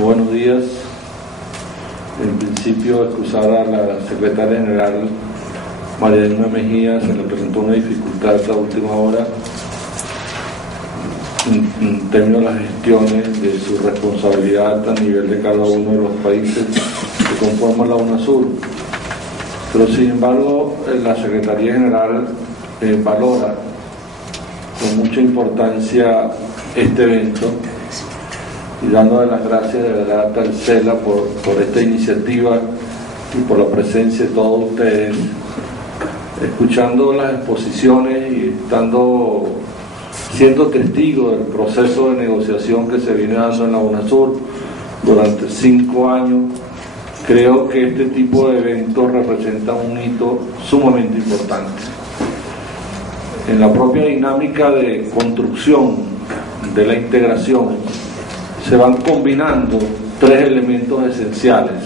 Buenos días. En principio, excusar a la secretaria general María Elena Mejía. Se le presentó una dificultad a última hora en términos de las gestiones de su responsabilidad a nivel de cada uno de los países que conforman la UNASUR. Pero sin embargo, la Secretaría General valora con mucha importancia este evento, y dándole las gracias de verdad a Telcela por esta iniciativa y por la presencia de todos ustedes, escuchando las exposiciones y siendo testigo del proceso de negociación que se viene dando en la UNASUR durante 5 años. Creo que este tipo de eventos representa un hito sumamente importante. En la propia dinámica de construcción de la integración se van combinando 3 elementos esenciales.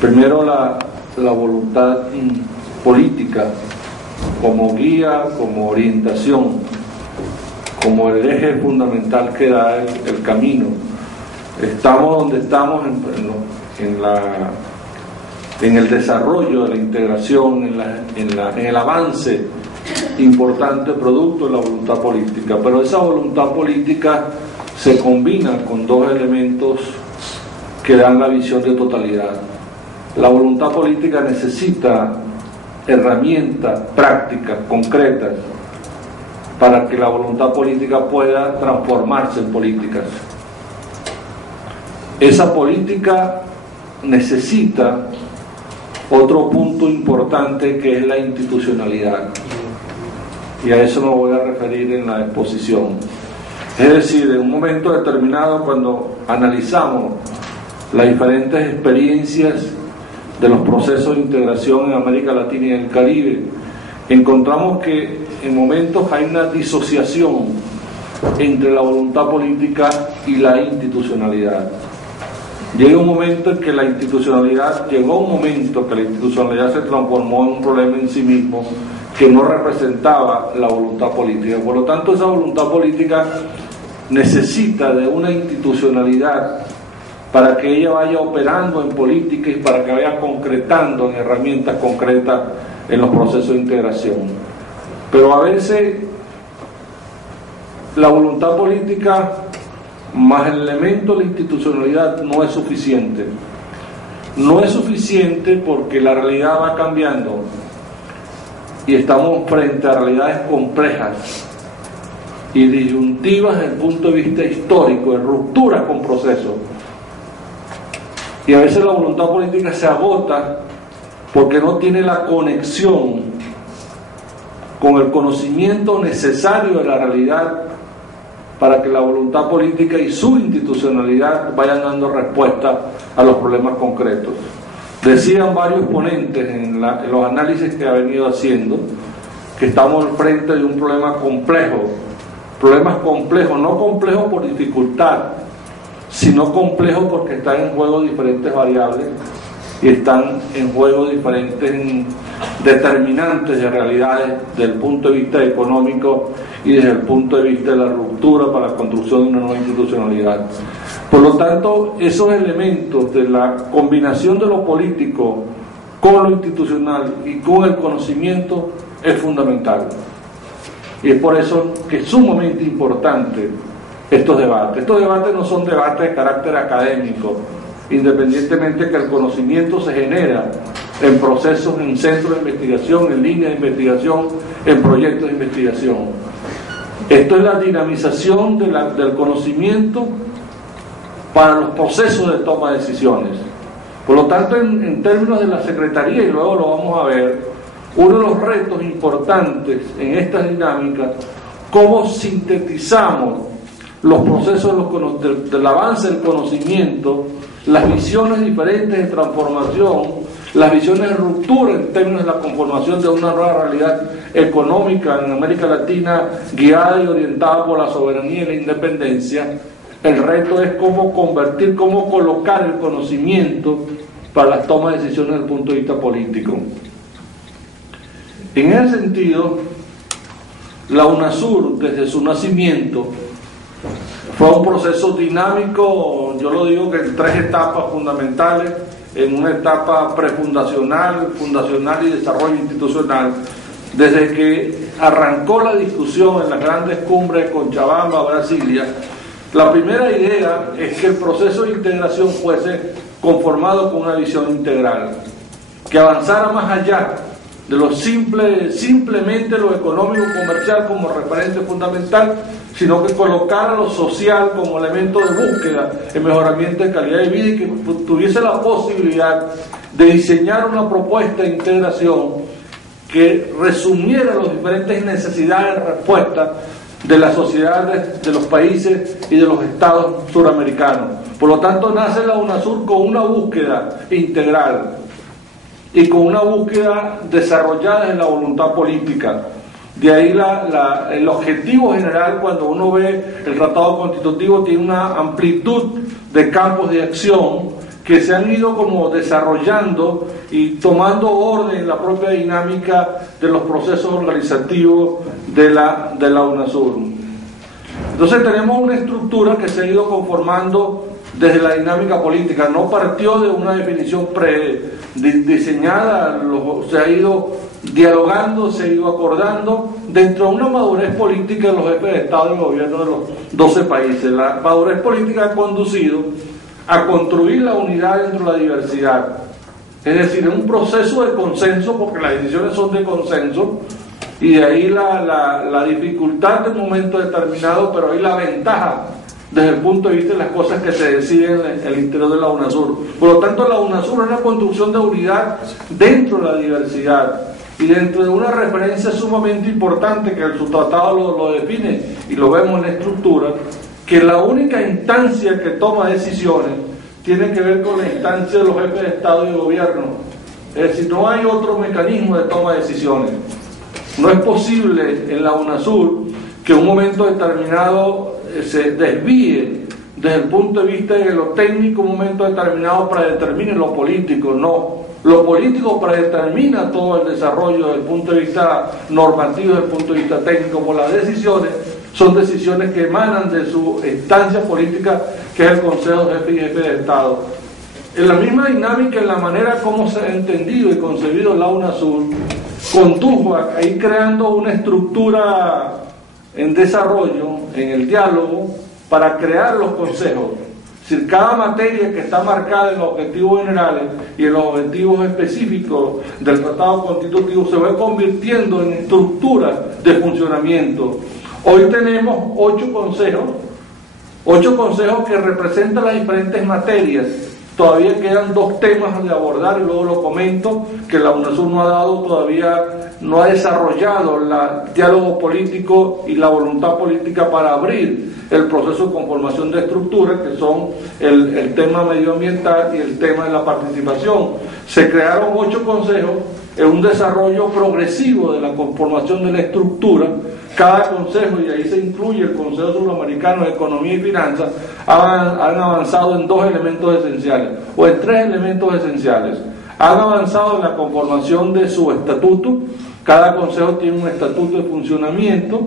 Primero, la voluntad política como guía, como orientación, como el eje fundamental que da el camino. Estamos donde estamos en el desarrollo de la integración, en el avance importante producto de la voluntad política, pero esa voluntad política se combina con 2 elementos que dan la visión de totalidad. La voluntad política necesita herramientas prácticas, concretas, para que la voluntad política pueda transformarse en políticas. Esa política necesita otro punto importante, que es la institucionalidad, y a eso me voy a referir en la exposición. Es decir, en un momento determinado, cuando analizamos las diferentes experiencias de los procesos de integración en América Latina y en el Caribe, encontramos que en momentos hay una disociación entre la voluntad política y la institucionalidad. Llegó un momento en que la institucionalidad se transformó en un problema en sí mismo, que no representaba la voluntad política. Por lo tanto, esa voluntad política necesita de una institucionalidad para que ella vaya operando en política y para que vaya concretando en herramientas concretas en los procesos de integración. Pero a veces la voluntad política más el elemento de la institucionalidad no es suficiente. No es suficiente porque la realidad va cambiando y estamos frente a realidades complejas y disyuntivas desde el punto de vista histórico, de rupturas con procesos. Y a veces la voluntad política se agota porque no tiene la conexión con el conocimiento necesario de la realidad para que la voluntad política y su institucionalidad vayan dando respuesta a los problemas concretos. Decían varios ponentes en los análisis que ha venido haciendo que estamos al frente de un problema complejo. Problemas complejos, no complejos por dificultad, sino complejos porque están en juego diferentes variables y están en juego diferentes determinantes de realidades desde el punto de vista económico y desde el punto de vista de la ruptura para la construcción de una nueva institucionalidad. Por lo tanto, esos elementos de la combinación de lo político con lo institucional y con el conocimiento es fundamental. Y es por eso que es sumamente importante estos debates. Estos debates no son debates de carácter académico, independientemente que el conocimiento se genera en procesos, en centros de investigación, en líneas de investigación, en proyectos de investigación. Esto es la dinamización del conocimiento para los procesos de toma de decisiones. Por lo tanto, en términos de la Secretaría, y luego lo vamos a ver, uno de los retos importantes en estas dinámicas, cómo sintetizamos los procesos del avance del conocimiento, las visiones diferentes de transformación, las visiones de ruptura en términos de la conformación de una nueva realidad económica en América Latina, guiada y orientada por la soberanía y la independencia. El reto es cómo colocar el conocimiento para las tomas de decisiones desde el punto de vista político. En ese sentido, la UNASUR, desde su nacimiento, Fue un proceso dinámico, yo lo digo que en 3 etapas fundamentales: en una etapa prefundacional, fundacional y desarrollo institucional. Desde que arrancó la discusión en las grandes cumbres de Cochabamba, Brasilia, la primera idea es que el proceso de integración fuese conformado con una visión integral, que avanzara más allá de lo simplemente lo económico comercial como referente fundamental, sino que colocara lo social como elemento de búsqueda en mejoramiento de calidad de vida, y que tuviese la posibilidad de diseñar una propuesta de integración que resumiera las diferentes necesidades de respuesta de las sociedades, de los países y de los estados suramericanos. Por lo tanto, nace la UNASUR con una búsqueda integral y con una búsqueda desarrollada en la voluntad política. De ahí el objetivo general, cuando uno ve el tratado constitutivo, tiene una amplitud de campos de acción que se han ido como desarrollando y tomando orden en la propia dinámica de los procesos organizativos de la UNASUR. Entonces tenemos una estructura que se ha ido conformando desde la dinámica política, no partió de una definición diseñada, se ha ido dialogando, se ha ido acordando dentro de una madurez política de los jefes de Estado y gobierno de los 12 países. La madurez política ha conducido a construir la unidad dentro de la diversidad, es decir, un proceso de consenso, porque las decisiones son de consenso, y de ahí la dificultad de un momento determinado, pero ahí la ventaja desde el punto de vista de las cosas que se deciden en el interior de la UNASUR. Por lo tanto, la UNASUR es una construcción de unidad dentro de la diversidad y dentro de una referencia sumamente importante que el subtratado lo define, y lo vemos en la estructura, que la única instancia que toma decisiones tiene que ver con la instancia de los jefes de Estado y de Gobierno. Es decir, no hay otro mecanismo de toma de decisiones. No es posible en la UNASUR que en un momento determinado se desvíe desde el punto de vista de lo técnico, un momento determinado predetermine lo político. No, lo político predetermina todo el desarrollo desde el punto de vista normativo, desde el punto de vista técnico, como las decisiones son decisiones que emanan de su instancia política, que es el Consejo de Jefes y Jefes de Estado. En la misma dinámica, en la manera como se ha entendido y concebido la UNASUR, condujo a ir creando una estructura en desarrollo, en el diálogo, para crear los consejos. Es decir, cada materia que está marcada en los objetivos generales y en los objetivos específicos del tratado constitutivo se va convirtiendo en estructuras de funcionamiento. Hoy tenemos 8 consejos que representan las diferentes materias. Todavía quedan 2 temas de abordar, y luego lo comento, que la UNASUR no ha dado todavía, no ha desarrollado el diálogo político y la voluntad política para abrir el proceso de conformación de estructuras, que son el tema medioambiental y el tema de la participación. Se crearon 8 consejos en un desarrollo progresivo de la conformación de la estructura. Cada consejo, y ahí se incluye el Consejo Suramericano de Economía y Finanzas, han avanzado en 2 elementos esenciales, o en 3 elementos esenciales. Han avanzado en la conformación de su estatuto. Cada consejo tiene un estatuto de funcionamiento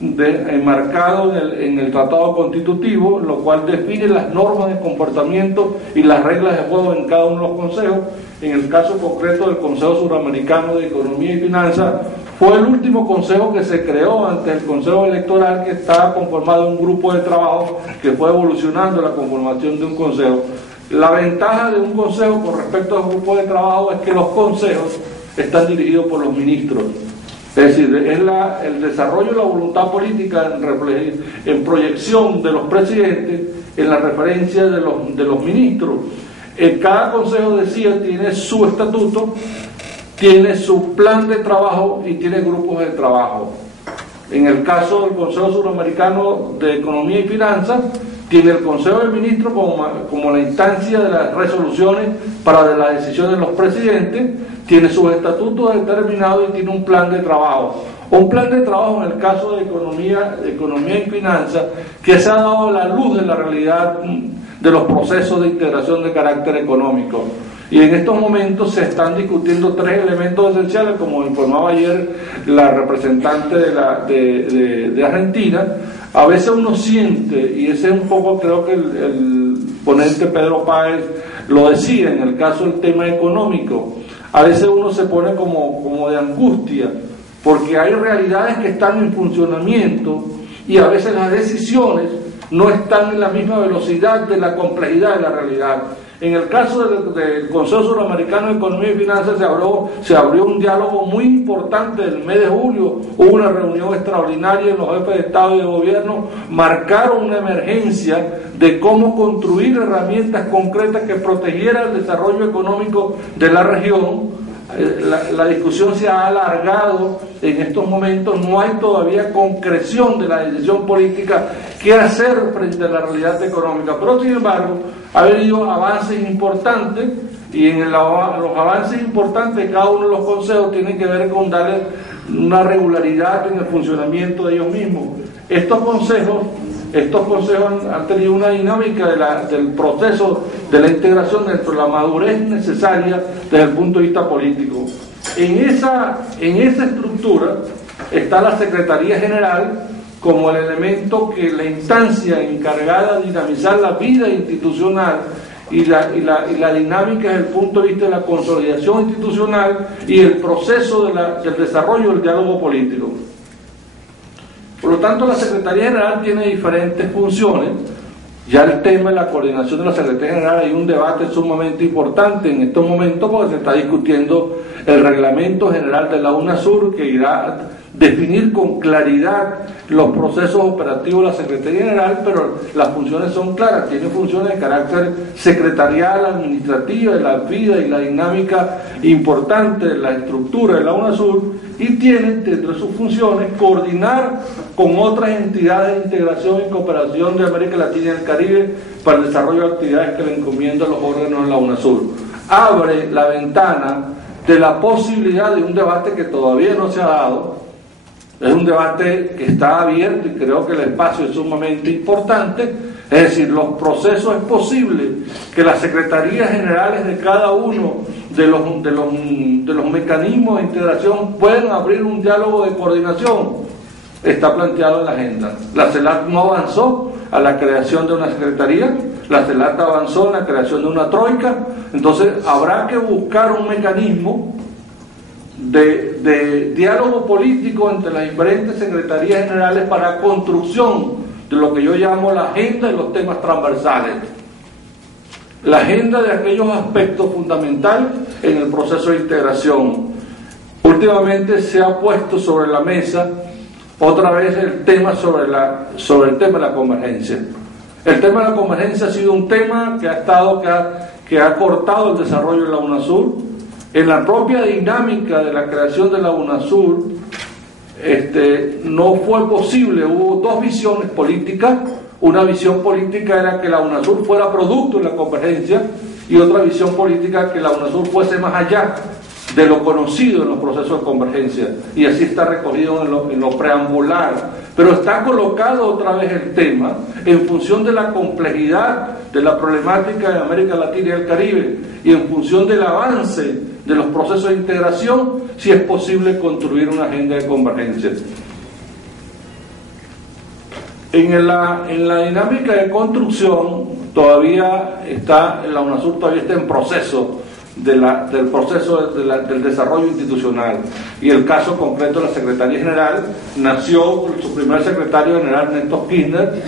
enmarcado en el tratado constitutivo, lo cual define las normas de comportamiento y las reglas de juego en cada uno de los consejos. En el caso concreto del Consejo Suramericano de Economía y Finanzas, fue el último consejo que se creó ante el Consejo Electoral, que estaba conformado en un grupo de trabajo que fue evolucionando la conformación de un consejo. La ventaja de un consejo con respecto a un grupo de trabajo es que los consejos están dirigidos por los ministros. Es decir, es el desarrollo de la voluntad política en proyección de los presidentes, en la referencia de los ministros. Cada consejo, decía, tiene su estatuto, tiene su plan de trabajo y tiene grupos de trabajo. En el caso del Consejo Suramericano de Economía y Finanzas, tiene el Consejo de Ministros como la instancia de las resoluciones para las decisiones de los presidentes, tiene sus estatutos determinados y tiene un plan de trabajo. Un plan de trabajo en el caso de economía y finanzas, que se ha dado a la luz de la realidad de los procesos de integración de carácter económico. Y en estos momentos se están discutiendo 3 elementos esenciales, como informaba ayer la representante de Argentina. A veces uno siente, y ese es un poco, creo que el ponente Pedro Páez lo decía en el caso del tema económico, a veces uno se pone como de angustia, porque hay realidades que están en funcionamiento y a veces las decisiones no están en la misma velocidad de la complejidad de la realidad. En el caso del Consejo Suramericano de Economía y Finanzas se abrió un diálogo muy importante el mes de julio, hubo una reunión extraordinaria en los jefes de Estado y de Gobierno, marcaron una emergencia de cómo construir herramientas concretas que protegieran el desarrollo económico de la región. La discusión se ha alargado en estos momentos, no hay todavía concreción de la decisión política qué hacer frente a la realidad económica, pero sin embargo ha habido avances importantes y en los avances importantes de cada uno de los consejos tienen que ver con darle una regularidad en el funcionamiento de ellos mismos. Estos consejos han tenido una dinámica del proceso de la integración dentro de la madurez necesaria desde el punto de vista político. En esa estructura está la Secretaría General como el elemento que la instancia encargada de dinamizar la vida institucional y la dinámica desde el punto de vista de la consolidación institucional y el proceso del desarrollo del diálogo político. Por lo tanto, la Secretaría General tiene diferentes funciones. Ya el tema de la coordinación de la Secretaría General, hay un debate sumamente importante en estos momentos porque se está discutiendo el reglamento general de la UNASUR que irá a definir con claridad los procesos operativos de la Secretaría General, pero las funciones son claras, tiene funciones de carácter secretarial, administrativa, de la vida y la dinámica importante de la estructura de la UNASUR, y tiene entre sus funciones coordinar con otras entidades de integración y cooperación de América Latina y el Caribe para el desarrollo de actividades que le encomiendan los órganos de la UNASUR. Abre la ventana de la posibilidad de un debate que todavía no se ha dado. Es un debate que está abierto y creo que el espacio es sumamente importante. Es decir, los procesos, es posible que las secretarías generales de cada uno de los mecanismos de integración puedan abrir un diálogo de coordinación. Está planteado en la agenda. La CELAC no avanzó a la creación de una secretaría, la CELAC avanzó en la creación de una troika, entonces habrá que buscar un mecanismo de diálogo político entre las diferentes secretarías generales para construcción de lo que yo llamo la agenda de los temas transversales, la agenda de aquellos aspectos fundamentales en el proceso de integración. Últimamente se ha puesto sobre la mesa otra vez el tema sobre el tema de la convergencia. El tema de la convergencia ha sido un tema que ha cortado el desarrollo de la UNASUR. En la propia dinámica de la creación de la UNASUR no fue posible, hubo dos visiones políticas. Una visión política era que la UNASUR fuera producto de la convergencia y otra visión política que la UNASUR fuese más allá de lo conocido en los procesos de convergencia, y así está recogido en lo preambular, pero está colocado otra vez el tema en función de la complejidad de la problemática de América Latina y el Caribe y en función del avance de los procesos de integración, si es posible construir una agenda de convergencia. En la dinámica de construcción todavía está, la UNASUR todavía está en proceso del desarrollo institucional, y el caso concreto de la Secretaría General nació con su primer secretario general, Néstor Kirchner.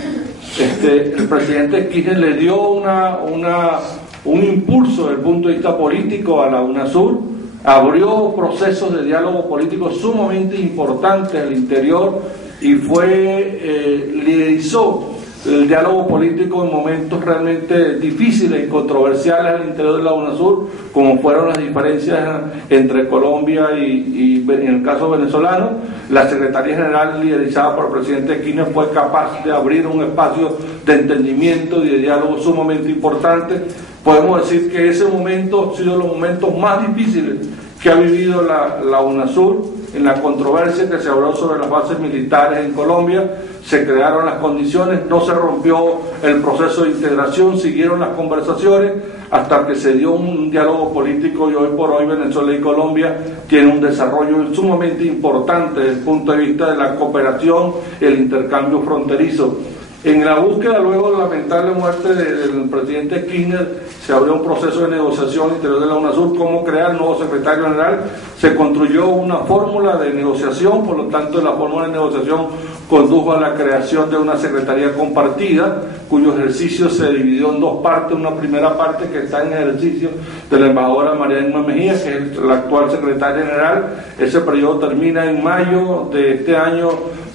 El presidente Kirchner le dio un impulso desde el punto de vista político a la UNASUR, abrió procesos de diálogo político sumamente importantes al interior y liderizó el diálogo político en momentos realmente difíciles y controversiales al interior de la UNASUR, como fueron las diferencias entre Colombia y en el caso venezolano. La Secretaría General liderizada por el presidente Kirchner fue capaz de abrir un espacio de entendimiento y de diálogo sumamente importante. Podemos decir que ese momento ha sido los momentos más difíciles que ha vivido la UNASUR, en la controversia que se habló sobre las bases militares en Colombia, se crearon las condiciones, no se rompió el proceso de integración, siguieron las conversaciones hasta que se dio un diálogo político, y hoy por hoy Venezuela y Colombia tienen un desarrollo sumamente importante desde el punto de vista de la cooperación y el intercambio fronterizo. En la búsqueda, luego de la lamentable muerte del presidente Kirchner, se abrió un proceso de negociación interior de la UNASUR, cómo crear el nuevo secretario general. Se construyó una fórmula de negociación, por lo tanto la fórmula de negociación condujo a la creación de una secretaría compartida, cuyo ejercicio se dividió en dos partes. Una primera parte que está en ejercicio de la embajadora María Inma Mejía, que es la actual secretaria general. Ese periodo termina en mayo de este año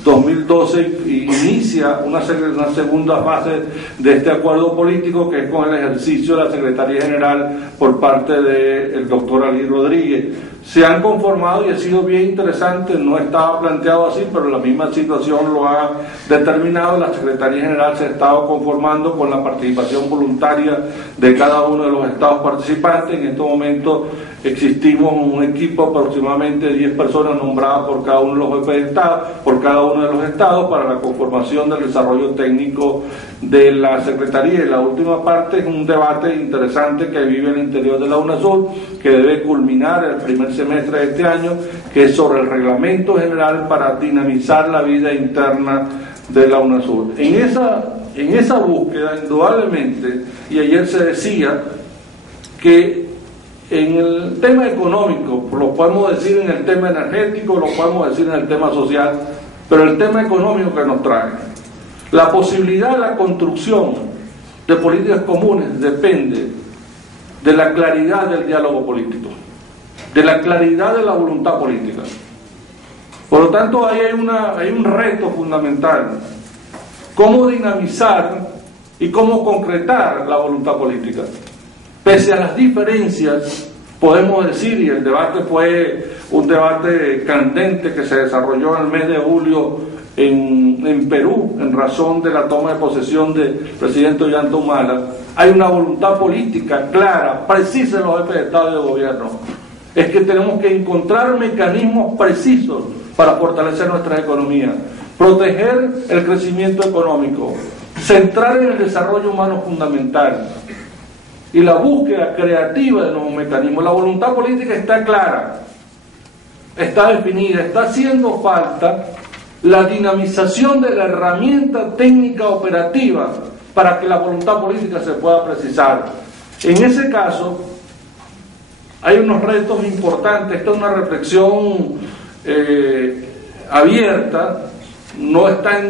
2012 y inicia una segunda fase de este acuerdo político, que es con el ejercicio de la Secretaría General por parte del doctor Ali Rodríguez. Se han conformado, y ha sido bien interesante, no estaba planteado así, pero la misma situación lo ha determinado. La Secretaría General se ha estado conformando con la participación voluntaria de cada uno de los estados participantes. En este momento existimos un equipo aproximadamente de 10 personas nombradas por cada uno de los jefes de Estado, por cada uno de los estados, para la conformación del desarrollo técnico de la Secretaría. Y la última parte es un debate interesante que vive el interior de la UNASUR, que debe culminar el primer semestre de este año, que es sobre el reglamento general para dinamizar la vida interna de la UNASUR. En esa búsqueda, indudablemente, y ayer se decía que en el tema económico, lo podemos decir en el tema energético, lo podemos decir en el tema social, pero el tema económico que nos trae, la posibilidad de la construcción de políticas comunes depende de la claridad del diálogo político, de la claridad de la voluntad política. Por lo tanto, ahí hay un reto fundamental: cómo dinamizar y cómo concretar la voluntad política. Pese a las diferencias, podemos decir, y el debate fue un debate candente que se desarrolló en el mes de julio en Perú, en razón de la toma de posesión del presidente Ollanta Humala, hay una voluntad política clara, precisa en los jefes de Estado y de Gobierno. Es que tenemos que encontrar mecanismos precisos para fortalecer nuestra economía, proteger el crecimiento económico, centrar en el desarrollo humano fundamental y la búsqueda creativa de nuevos mecanismos. La voluntad política está clara, está definida, está haciendo falta la dinamización de la herramienta técnica operativa para que la voluntad política se pueda precisar. En ese caso, hay unos retos importantes. Esta es una reflexión abierta, no está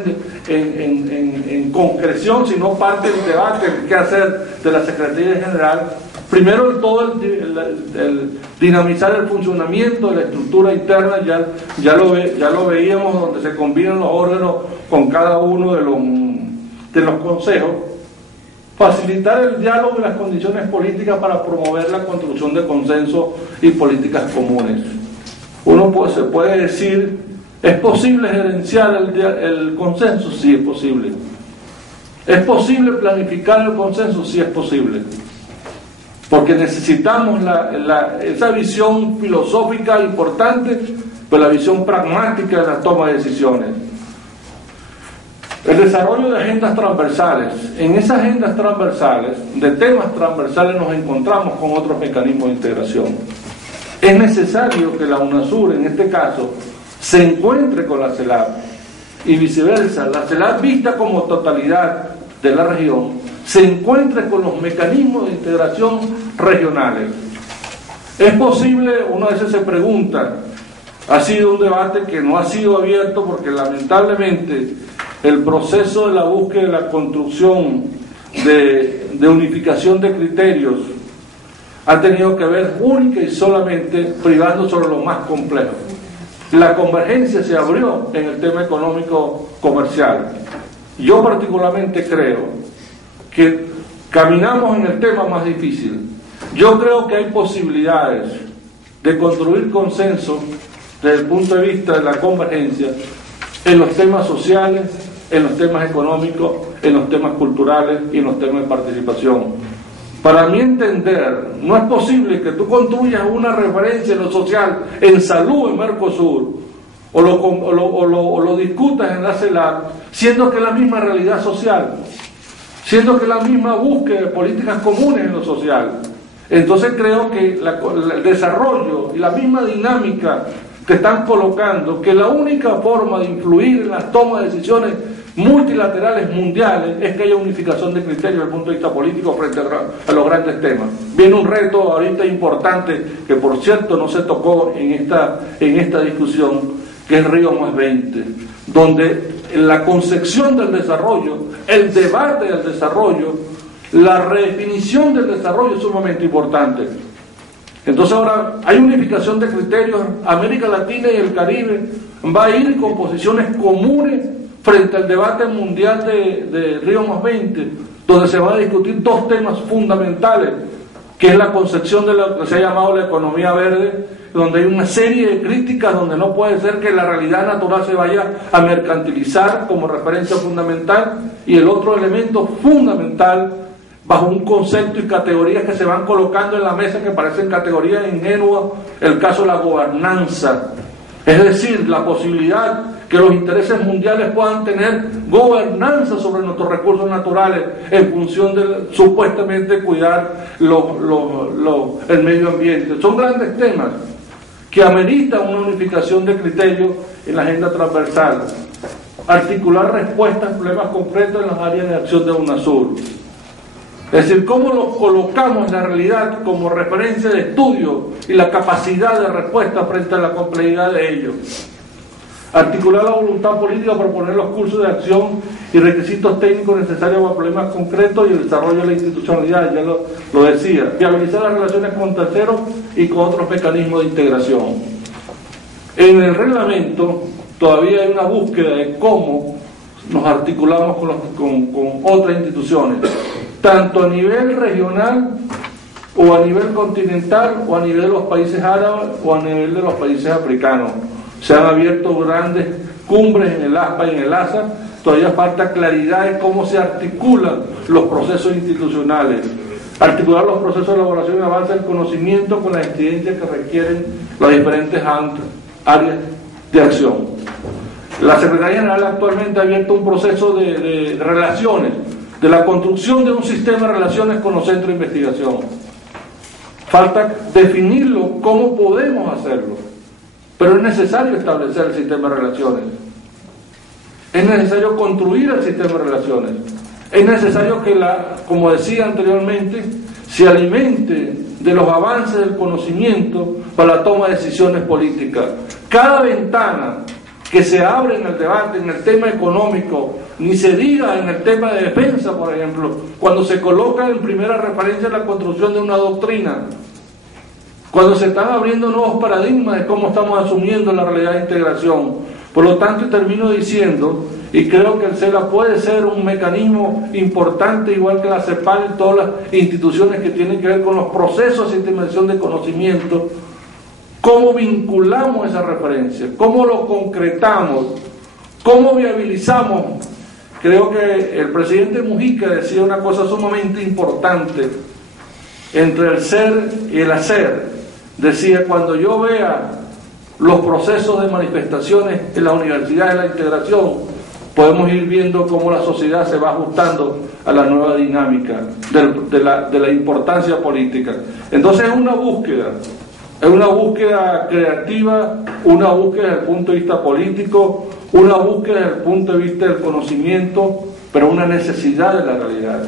en concreción, sino parte del debate que hacer de la Secretaría General. Primero de todo, el dinamizar el funcionamiento de la estructura interna, ya lo veíamos, donde se combinan los órganos con cada uno de los consejos. Facilitar el diálogo y las condiciones políticas para promover la construcción de consensos y políticas comunes. Se puede decir, ¿es posible gerenciar el consenso? Sí, es posible. ¿Es posible planificar el consenso? Sí, es posible. Porque necesitamos esa visión filosófica importante, pero la visión pragmática de la toma de decisiones. El desarrollo de agendas transversales. En esas agendas transversales, de temas transversales, nos encontramos con otros mecanismos de integración. Es necesario que la UNASUR, en este caso, se encuentre con la CELAC y viceversa. La CELAC, vista como totalidad de la región, se encuentre con los mecanismos de integración regionales. Es posible, uno a veces se pregunta, ha sido un debate que no ha sido abierto porque lamentablemente el proceso de la búsqueda de la construcción de unificación de criterios ha tenido que ver única y solamente privando sobre lo más complejo. La convergencia se abrió en el tema económico comercial. Yo particularmente creo que caminamos en el tema más difícil. Yo creo que hay posibilidades de construir consenso desde el punto de vista de la convergencia en los temas sociales, en los temas económicos, en los temas culturales y en los temas de participación. Para mi entender, no es posible que tú construyas una referencia en lo social, en salud en Mercosur, o lo discutas en la CELAC, siendo que es la misma realidad social, siendo que es la misma búsqueda de políticas comunes en lo social. Entonces creo que el desarrollo y la misma dinámica que están colocando, que la única forma de influir en las tomas de decisiones multilaterales mundiales es que haya unificación de criterios desde el punto de vista político frente a los grandes temas. Viene un reto ahorita importante que por cierto no se tocó en esta discusión, que es Río +20, donde la concepción del desarrollo, el debate del desarrollo, la redefinición del desarrollo es sumamente importante. Entonces ahora hay unificación de criterios, América Latina y el Caribe va a ir con posiciones comunes frente al debate mundial de Río +20, donde se van a discutir dos temas fundamentales, que es la concepción de lo que se ha llamado la economía verde, donde hay una serie de críticas, donde no puede ser que la realidad natural se vaya a mercantilizar como referencia fundamental, y el otro elemento fundamental, bajo un concepto y categorías que se van colocando en la mesa que parecen categorías ingenuas, el caso de la gobernanza, es decir, la posibilidad que los intereses mundiales puedan tener gobernanza sobre nuestros recursos naturales en función de supuestamente cuidar el medio ambiente. Son grandes temas que ameritan una unificación de criterios en la agenda transversal, articular respuestas a problemas concretos en las áreas de acción de UNASUR. Es decir, cómo los colocamos en la realidad como referencia de estudio y la capacidad de respuesta frente a la complejidad de ellos. Articular la voluntad política para proponer los cursos de acción y requisitos técnicos necesarios para problemas concretos y el desarrollo de la institucionalidad, ya lo decía. Viabilizar las relaciones con terceros y con otros mecanismos de integración. En el reglamento todavía hay una búsqueda de cómo nos articulamos con otras instituciones, tanto a nivel regional o a nivel continental o a nivel de los países árabes o a nivel de los países africanos. Se han abierto grandes cumbres en el ASPA y en el ASA, todavía falta claridad de cómo se articulan los procesos institucionales, articular los procesos de elaboración y avance del conocimiento con las exigencias que requieren las diferentes áreas de acción. La Secretaría General actualmente ha abierto un proceso de relaciones, de la construcción de un sistema de relaciones con los centros de investigación. Falta definirlo, cómo podemos hacerlo, pero es necesario establecer el sistema de relaciones, es necesario construir el sistema de relaciones, es necesario que, como decía anteriormente, se alimente de los avances del conocimiento para la toma de decisiones políticas. Cada ventana que se abre en el debate, en el tema económico, ni se diga en el tema de defensa, por ejemplo, cuando se coloca en primera referencia la construcción de una doctrina, cuando se están abriendo nuevos paradigmas de cómo estamos asumiendo la realidad de integración. Por lo tanto, y termino diciendo, y creo que el CELA puede ser un mecanismo importante, igual que la CEPAL y todas las instituciones que tienen que ver con los procesos de intervención de conocimiento, cómo vinculamos esa referencia, cómo lo concretamos, cómo viabilizamos. Creo que el presidente Mujica decía una cosa sumamente importante entre el ser y el hacer. Decía, cuando yo vea los procesos de manifestaciones en la universidad de la integración, podemos ir viendo cómo la sociedad se va ajustando a la nueva dinámica de la importancia política. Entonces es una búsqueda creativa, una búsqueda desde el punto de vista político, una búsqueda desde el punto de vista del conocimiento, pero una necesidad de la realidad.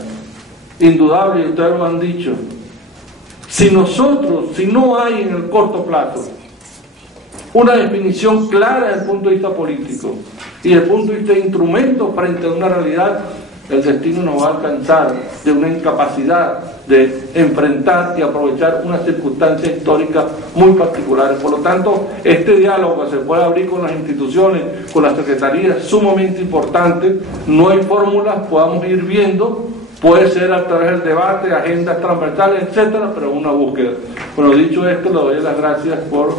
Indudable, y ustedes lo han dicho, si no hay en el corto plazo una definición clara desde el punto de vista político y desde el punto de vista de instrumentos frente a una realidad, el destino nos va a alcanzar de una incapacidad de enfrentar y aprovechar unas circunstancias históricas muy particulares. Por lo tanto, este diálogo que se puede abrir con las instituciones, con las secretarías, es sumamente importante. No hay fórmulas, podamos ir viendo, puede ser a través del debate, agendas transversales, etcétera, pero una búsqueda. Bueno, dicho esto, le doy las gracias por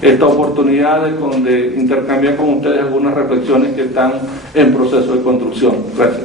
esta oportunidad de intercambiar con ustedes algunas reflexiones que están en proceso de construcción. Gracias.